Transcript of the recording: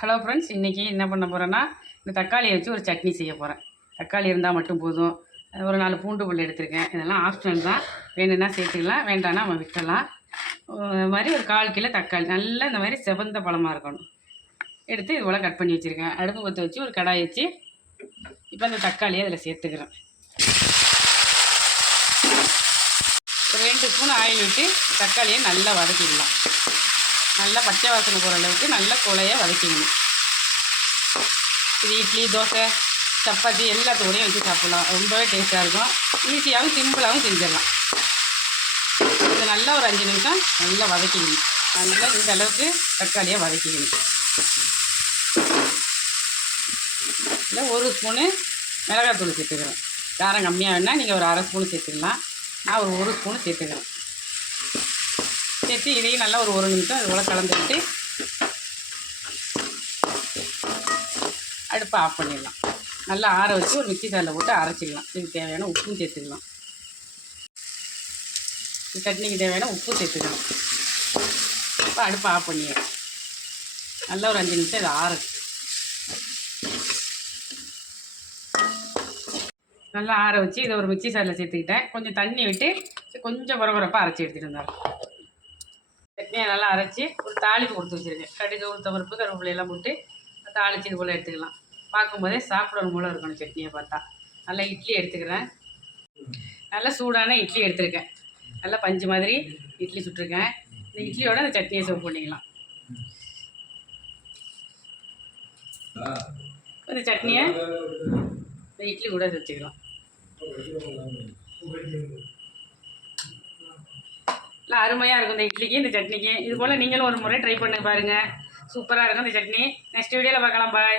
Hello friends இன்றைக்கி என்ன பண்ண போகிறேன்னா இந்த தக்காளியை வச்சு ஒரு சட்னி செய்ய போகிறேன் தக்காளி இருந்தால் மட்டும் போதும். ஒரு நாலு பூண்டு புல் எடுத்திருக்கேன். இதெல்லாம் ஆப்ஷனல் தான். வேணும்னா சேர்த்துக்கலாம் வேண்டாம்னா நம்ம விட்டலாம் இது மாதிரி ஒரு கால் கிலோ தக்காளி நல்லா இந்த மாதிரி செவந்த பழமாக இருக்கணும். எடுத்து இது போல் கட் பண்ணி வச்சுருக்கேன். அடுப்பு பற்ற வச்சு ஒரு கடாய் வச்சு இப்போ அந்த தக்காளியை அதில் சேர்த்துக்கிறேன். ஒரு ரெண்டு ஸ்பூன் ஆயில் விட்டு தக்காளியை நல்லா வதக்கிடலாம். நல்லா பச்சை வாசனை போகிற அளவுக்கு நல்லா குழைய வதக்கிக்கணும். இது இட்லி தோசை சப்பாத்தி எல்லாத்தோடையும் வச்சு சாப்பிட்லாம். ரொம்பவே டேஸ்ட்டாக இருக்கும். ஈஸியாகவும் சிம்பிளாகவும் செஞ்சிடலாம். இது நல்லா ஒரு அஞ்சு நிமிஷம் நல்லா வதக்கிக்கணும். நல்லா இந்த அளவுக்கு தக்காளியாக வதக்கிக்கணும். இல்லை ஒரு ஸ்பூனு மிளகாத்தூள் சேர்த்துக்கிறேன். காரம் கம்மியாக வேணால் நீங்கள் ஒரு அரை ஸ்பூன் சேர்த்துக்கலாம். நான் ஒரு ஒரு ஸ்பூனு சேர்த்துக்கிறேன். சேர்த்து இதையும் நல்லா ஒரு ஒரு நிமிஷம் அது போல் கலந்துக்கிட்டு அடுப்பை ஆஃப் பண்ணிடலாம். நல்லா ஆற வச்சு ஒரு மிக்சி சாரில் போட்டு அரைச்சிக்கலாம் இதுக்கு தேவையான உப்பும் சேர்த்துக்கலாம். சட்னிக்கு தேவையான உப்பு சேர்த்துக்கலாம். இப்போ அடுப்பை ஆஃப் பண்ணிடலாம். நல்லா ஒரு அஞ்சு நிமிஷம் இது ஆறு நல்லா ஆற வச்சு இதை ஒரு மிக்சி சாரில் சேர்த்துக்கிட்டேன். கொஞ்சம் தண்ணி விட்டு கொஞ்சம் குறகுறப்பாக அரைச்சி எடுத்துகிட்டு வந்தார் சட்னியை நல்லா அரைச்சி ஒரு தாளிப்பு கொடுத்து வச்சுருக்கேன். கடுகு உளுத்த பருப்பு கருவேப்பிலை எல்லாம் போட்டு தாளிச்சு இது போல் எடுத்துக்கலாம். பார்க்கும்போதே சாப்பிடணும் போல் இருக்கணும் சட்னியை பார்த்தா. நல்லா இட்லி எடுத்துக்கிறேன். நல்லா சூடான இட்லி எடுத்துருக்கேன். நல்லா பஞ்சு மாதிரி இட்லி சுட்டிருக்கேன். இந்த இட்லியோட அந்த சட்னியை சர்வ் பண்ணிக்கலாம். இந்த சட்னியை இந்த இட்லி கூட வச்சுக்கலாம் நல்லா அருமையாக இருக்கும் இந்த இட்லிக்கு இந்த சட்னிக்கு. இது போல் நீங்களும் ஒரு முறை ட்ரை பண்ணி பாருங்கள் சூப்பராக இருக்கும் இந்த சட்னி. நெக்ஸ்ட் வீடியோவில் பார்க்கலாம். பாய்